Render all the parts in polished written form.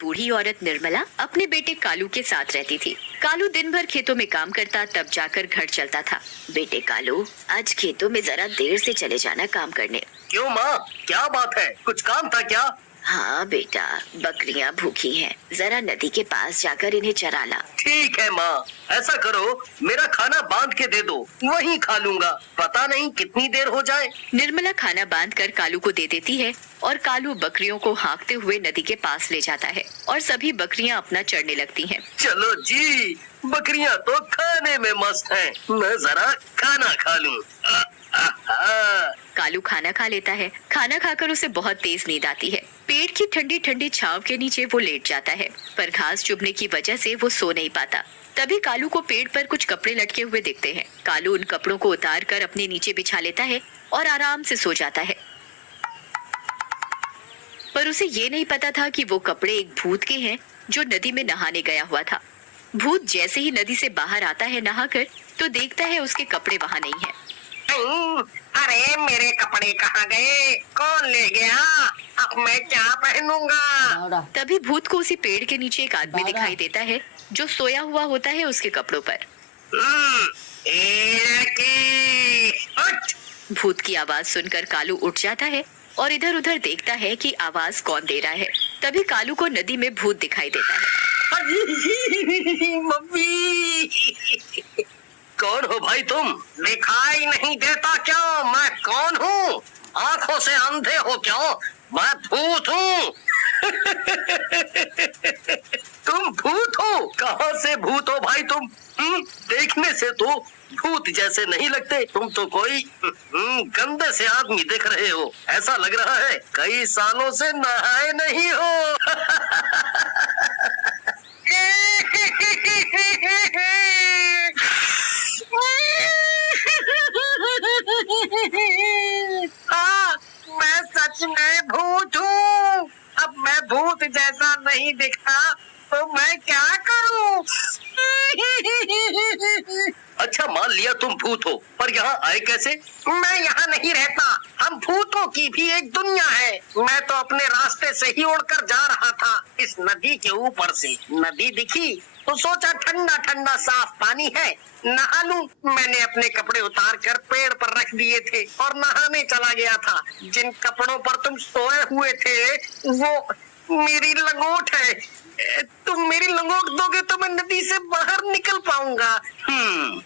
बूढ़ी औरत निर्मला अपने बेटे कालू के साथ रहती थी। कालू दिन भर खेतों में काम करता, तब जाकर घर चलता था। बेटे कालू, आज खेतों में जरा देर से चले जाना काम करने। क्यों माँ, क्या बात है? कुछ काम था क्या? हाँ बेटा, बकरियां भूखी हैं, जरा नदी के पास जाकर इन्हें चरा ला। ठीक है माँ, ऐसा करो, मेरा खाना बांध के दे दो, वहीं खा लूंगा। पता नहीं कितनी देर हो जाए। निर्मला खाना बांधकर कालू को दे देती है और कालू बकरियों को हाँकते हुए नदी के पास ले जाता है और सभी बकरियां अपना चढ़ने लगती हैं। चलो जी, बकरियां तो खाने में मस्त हैं। मैं जरा खाना खा लूं। कालू खाना खा लेता है। खाना खाकर उसे बहुत तेज नींद आती है। पेड़ की ठंडी ठंडी छांव के नीचे वो लेट जाता है, पर घास चुभने की वजह से वो सो नहीं पाता। तभी कालू को पेड़ पर कुछ कपड़े लटके हुए दिखते हैं। कालू उन कपड़ों को उतार कर अपने नीचे बिछा लेता है और आराम से सो जाता है। पर उसे ये नहीं पता था कि वो कपड़े एक भूत के हैं जो नदी में नहाने गया हुआ था। भूत जैसे ही नदी से बाहर आता है नहाकर, तो देखता है उसके कपड़े वहाँ नहीं है। अरे मेरे कपड़े कहाँ गए? कौन ले गया? अब मैं क्या पहनूंगा? तभी भूत को उसी पेड़ के नीचे एक आदमी दिखाई देता है जो सोया हुआ होता है उसके कपड़ों पर। भूत की आवाज सुनकर कालू उठ जाता है और इधर उधर देखता है कि आवाज कौन दे रहा है। तभी कालू को नदी में भूत दिखाई देता है। मम्मी, कौन हो भाई तुम? दिखाई नहीं देता क्या मैं कौन हूँ? आंखों से अंधे हो क्या? मैं भूत हूँ। तुम भूत हो? कहाँ से भूत हो भाई तुम? देखने से तो भूत जैसे नहीं लगते। तुम तो कोई गंदे से आदमी दिख रहे हो। ऐसा लग रहा है कई सालों से नहाए नहीं हो। हाँ, मैं सच में भूत हूँ। अब मैं भूत जैसा नहीं दिखा तो मैं क्या करूँ? अच्छा, मान लिया तुम भूत हो, पर यहाँ आए कैसे? मैं यहाँ नहीं रहता। हम भूतों की भी एक दुनिया है। मैं तो अपने रास्ते से ही उड़कर जा रहा था इस नदी के ऊपर से। नदी दिखी तो सोचा ठंडा ठंडा साफ पानी है, नहा लूं। मैंने अपने कपड़े उतार कर पेड़ पर रख दिए थे और नहाने चला गया था। जिन कपड़ों पर तुम सोए हुए थे वो मेरी लंगोट है। तुम मेरी लंगोट दोगे तो मैं नदी से बाहर निकल पाऊंगा।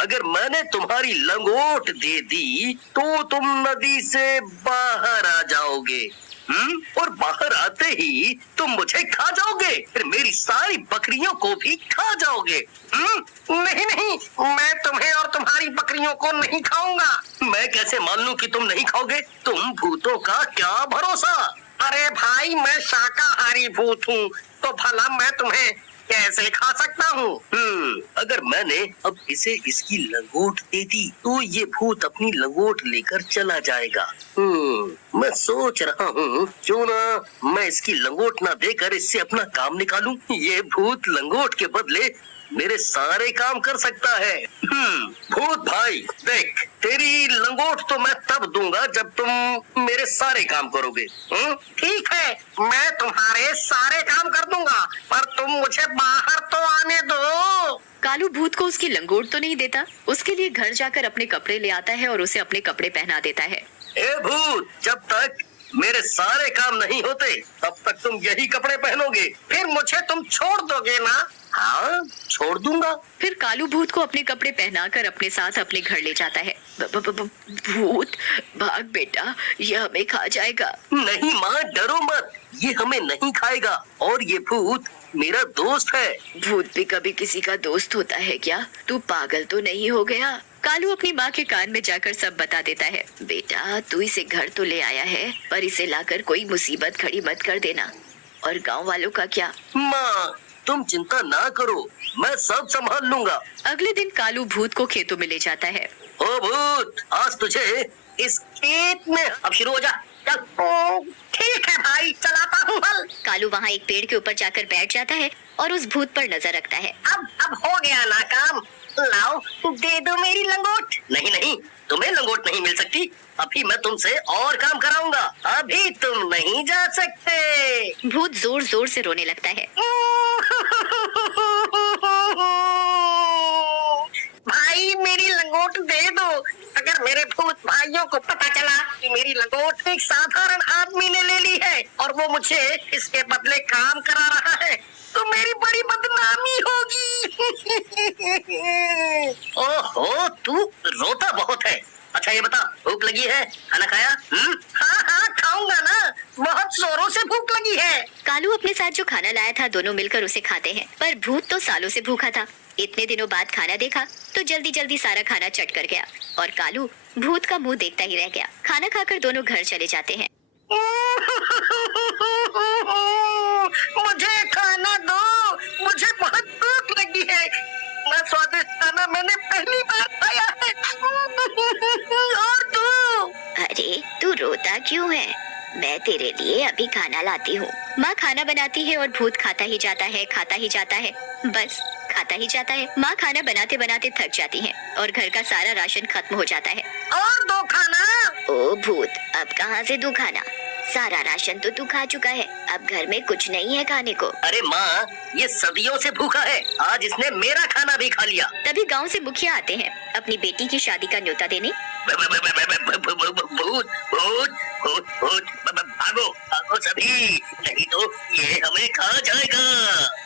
अगर मैंने तुम्हारी लंगोट दे दी तो तुम नदी से बाहर आ जाओगे। और बाहर आते ही तुम मुझे खा जाओगे, फिर मेरी सारी बकरियों को भी खा जाओगे। नहीं नहीं, मैं तुम्हें और तुम्हारी बकरियों को नहीं खाऊंगा। मैं कैसे मान लूं कि तुम नहीं खाओगे? तुम भूतों का क्या भरोसा? अरे भाई, मैं शाकाहारी भूत हूँ, तो भला मैं तुम्हें कैसे खा सकता हूँ? अगर मैंने अब इसे इसकी लंगोट दे दी तो ये भूत अपनी लंगोट लेकर चला जाएगा। मैं सोच रहा हूँ क्यों ना मैं इसकी लंगोट ना देकर इससे अपना काम निकालूं। ये भूत लंगोट के बदले मेरे सारे काम कर सकता है। भूत भाई देख, तेरी लंगोट तो मैं तब दूंगा जब तुम मेरे सारे काम करोगे। ठीक है, मैं तुम्हारे सारे काम कर दूंगा, पर तुम मुझे बाहर तो आने दो। कालू भूत को उसकी लंगोट तो नहीं देता, उसके लिए घर जाकर अपने कपड़े ले आता है और उसे अपने कपड़े पहना देता है। ए भूत, जब तक मेरे सारे काम नहीं होते तब तक तुम यही कपड़े पहनोगे। फिर मुझे तुम छोड़ दोगे ना? हाँ, छोड़ दूंगा। फिर कालू भूत को अपने कपड़े पहनाकर अपने साथ अपने घर ले जाता है। भूत भाग बेटा, ये हमें खा जाएगा। नहीं माँ, डरो मत, ये हमें नहीं खाएगा और ये भूत मेरा दोस्त है। भूत भी कभी किसी का दोस्त होता है क्या? तू पागल तो नहीं हो गया? कालू अपनी माँ के कान में जाकर सब बता देता है। बेटा, तू इसे घर तो ले आया है, पर इसे लाकर कोई मुसीबत खड़ी मत कर देना। और गाँव वालों का क्या? माँ, तुम चिंता ना करो, मैं सब संभाल लूंगा। अगले दिन कालू भूत को खेतों में ले जाता है। ओ भूत, आज तुझे इस खेत में अब शुरू हो जा। ठीक है भाई, चलाता हूँ हल। कालू वहाँ एक पेड़ के ऊपर जाकर बैठ जाता है और उस भूत पर नजर रखता है। अब हो गया ना काम। लाओ दे दो मेरी लंगोट। नहीं नहीं, तुम्हें लंगोट नहीं मिल सकती। अभी मैं तुमसे और काम कराऊंगा। अभी तुम नहीं जा सकते। भूत जोर जोर से रोने लगता है। भाई मेरी लंगोट दे दो। अगर मेरे भूत भाइयों को पता चला कि मेरी लंगोट एक साधारण आदमी ने ले ली है और वो मुझे इसके बदले काम करा रहा है, तो मेरी बड़ी बदनामी होगी। ओहो, तू रोता बहुत है। अच्छा ये बता, भूख लगी है? खाना खाया? हाँ हाँ खाऊंगा ना, बहुत जोरों से भूख लगी है। कालू अपने साथ जो खाना लाया था दोनों मिलकर उसे खाते हैं, पर भूत तो सालों से भूखा था। इतने दिनों बाद खाना देखा तो जल्दी जल्दी सारा खाना चट कर गया और कालू भूत का मुंह देखता ही रह गया। खाना खाकर दोनों घर चले जाते हैं। मुझे खाना दो, मुझे बहुत भूख लगी है। इतना स्वादिष्ट खाना मैंने पहली बार खाया है। और तू? अरे तू रोता क्यों है? मैं तेरे लिए अभी खाना लाती हूँ। माँ खाना बनाती है और भूत खाता ही जाता है, खाता ही जाता है, बस खाता ही जाता है। माँ खाना बनाते बनाते थक जाती है और घर का सारा राशन खत्म हो जाता है। और दो खाना। ओ भूत, अब कहाँ से दूं खाना? सारा राशन तो तू खा चुका है, अब घर में कुछ नहीं है खाने को। अरे माँ, ये सदियों से भूखा है, आज इसने मेरा खाना भी खा लिया। तभी गांव से मुखिया आते हैं अपनी बेटी की शादी का न्योता देने। भूत भूत भूत भूत, भागो भागो सभी, नहीं तो ये हमें खा जाएगा।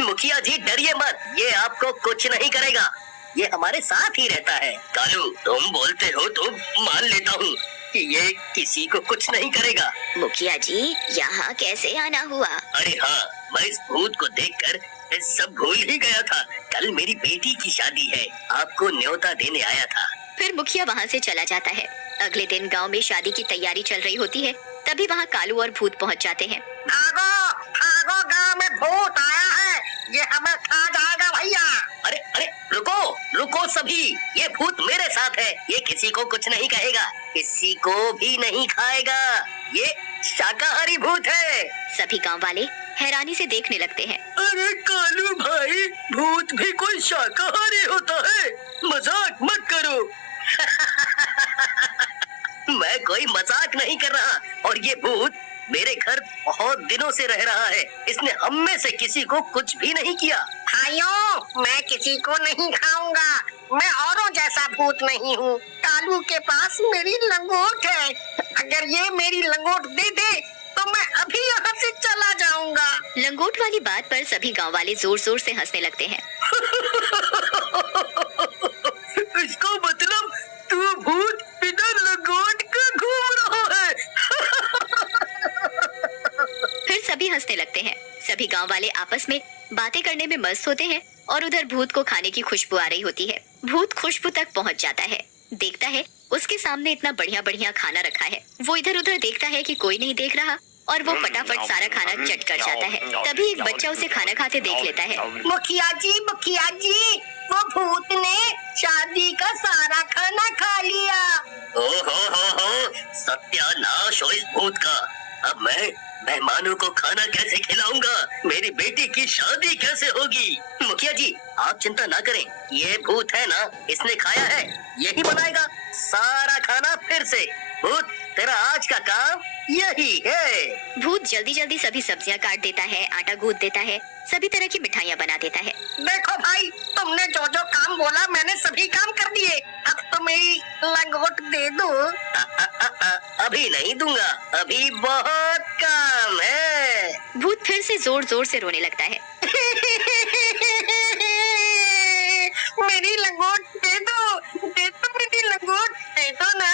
मुखिया जी डरिए मत, ये आपको कुछ नहीं करेगा, ये हमारे साथ ही रहता है। कालू तुम बोलते हो तो मान लेता हूँ कि ये किसी को कुछ नहीं करेगा। मुखिया जी यहाँ कैसे आना हुआ? अरे हाँ, मैं इस भूत को देखकर सब भूल ही गया था। कल मेरी बेटी की शादी है, आपको न्योता देने आया था। फिर मुखिया वहाँ से चला जाता है। अगले दिन गांव में शादी की तैयारी चल रही होती है, तभी वहाँ कालू और भूत पहुँच जाते हैं। भागो भागो, गांव में भूत आया है, ये हमें खा जाएगा भैया। अरे अरे रुको रुको सभी, ये भूत मेरे साथ है, ये किसी को कुछ नहीं कहेगा, किसी को भी नहीं खाएगा, ये शाकाहारी भूत है। सभी गांव वाले हैरानी से देखने लगते हैं। अरे कालू भाई, भूत भी कोई शाकाहारी होता है? मजाक मत करो। मैं कोई मजाक नहीं कर रहा, और ये भूत मेरे घर बहुत दिनों से रह रहा है, इसने हम में से किसी को कुछ भी नहीं किया। भाइयों, मैं किसी को नहीं खाऊंगा, मैं औरों जैसा भूत नहीं हूँ। कालू के पास मेरी लंगोट है, अगर ये मेरी लंगोट दे दे तो मैं अभी यहाँ से चला जाऊंगा। लंगोट वाली बात पर सभी गांव वाले जोर जोर से हंसने लगते हैं। इसका मतलब तू भूत बिना लंगोट का घूम रहा है। फिर सभी हंसने लगते हैं। सभी गांव वाले आपस में बातें करने में मस्त होते हैं और उधर भूत को खाने की खुशबू आ रही होती है। भूत खुशबू तक पहुंच जाता है, देखता है उसके सामने इतना बढ़िया बढ़िया खाना रखा है। वो इधर उधर देखता है कि कोई नहीं देख रहा और वो फटाफट सारा खाना चट कर जाता है। तभी एक बच्चा उसे खाना खाते देख लेता है। मुखिया जी, वो भूत ने शादी का सारा खाना खा लिया। हो, सत्यानाश हो इस भूत का। अब मैं मेहमानों को खाना कैसे खिलाऊंगा? मेरी बेटी की शादी कैसे होगी? मुखिया जी आप चिंता ना करें, ये भूत है ना, इसने खाया है, यही बनाएगा सारा खाना फिर से। भूत, तेरा आज का काम यही है। भूत जल्दी जल्दी सभी सब्जियां काट देता है, आटा गूंथ देता है, सभी तरह की मिठाइयाँ बना देता है। देखो भाई, तुमने जो जो काम बोला मैंने सभी काम कर दिए, अब तो मेरी लंगोट दे दो। अभी नहीं दूंगा, अभी बहुत काम है। भूत फिर से जोर जोर से रोने लगता है। मेरी लंगोट दे दो मेरी लंगोट दे दो ना।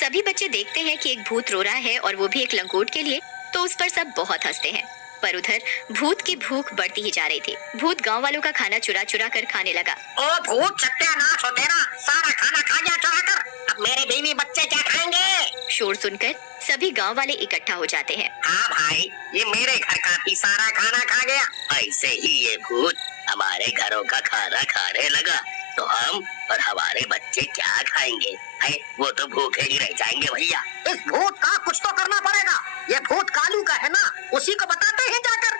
सभी बच्चे देखते हैं कि एक भूत रो रहा है और वो भी एक लंगोट के लिए, तो उस पर सब बहुत हंसते हैं। पर उधर भूत की भूख बढ़ती ही जा रही थी। भूत गांव वालों का खाना चुरा चुरा कर खाने लगा। ओ भूत, सत्यानाश हो तेरा, सारा खाना खा गया चुरा कर, अब मेरे बीवी बच्चे क्या खाएंगे? शोर सुनकर सभी गांव वाले इकट्ठा हो जाते हैं। हाँ भाई, ये मेरे घर का भी सारा खाना खा गया। ऐसे ही ये भूत हमारे घरों का खाना खाने लगा तो हम और हमारे बच्चे क्या खाएंगे? है वो तो भूखे ही रह जाएंगे भैया। इस भूत का कुछ तो करना पड़ेगा। ये भूत कालू का है ना, उसी को बताते हैं जाकर।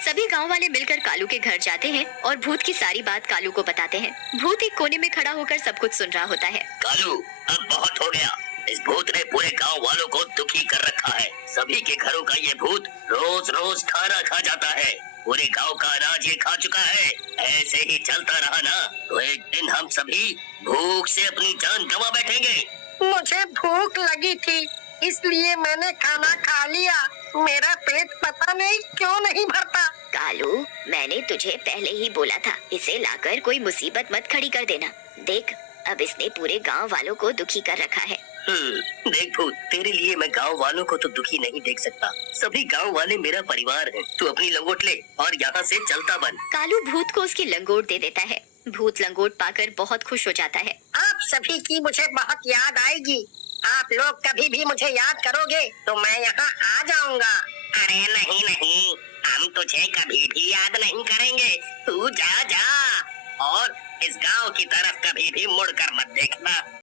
सभी गांव वाले मिलकर कालू के घर जाते हैं और भूत की सारी बात कालू को बताते हैं। भूत एक कोने में खड़ा होकर सब कुछ सुन रहा होता है। कालू, अब बहुत हो गया। इस भूत ने पूरे गांव वालों को दुखी कर रखा है। सभी के घरों का ये भूत रोज रोज खाना खा जाता है। पूरे गांव का अनाज ये खा चुका है। ऐसे ही चलता रहा ना तो एक दिन हम सभी भूख से अपनी जान गंवा बैठेंगे। मुझे भूख लगी थी, इसलिए मैंने खाना खा लिया। मेरा पेट पता नहीं क्यों नहीं भरता। कालू, मैंने तुझे पहले ही बोला था, इसे लाकर कोई मुसीबत मत खड़ी कर देना। देख, अब इसने पूरे गांव वालों को दुखी कर रखा है। देख भूत, तेरे लिए मैं गांव वालों को तो दुखी नहीं देख सकता। सभी गांव वाले मेरा परिवार हैं। तू अपनी लंगोट ले और यहाँ से चलता बन। कालू भूत को उसकी लंगोट दे देता है। भूत लंगोट पाकर बहुत खुश हो जाता है। आप सभी की मुझे बहुत याद आएगी। आप लोग कभी भी मुझे याद करोगे तो मैं यहाँ आ जाऊंगा। अरे नहीं नहीं, हम तुझे कभी भी याद नहीं करेंगे। तू जा जा और इस गांव की तरफ कभी भी मुड़कर मत देखना।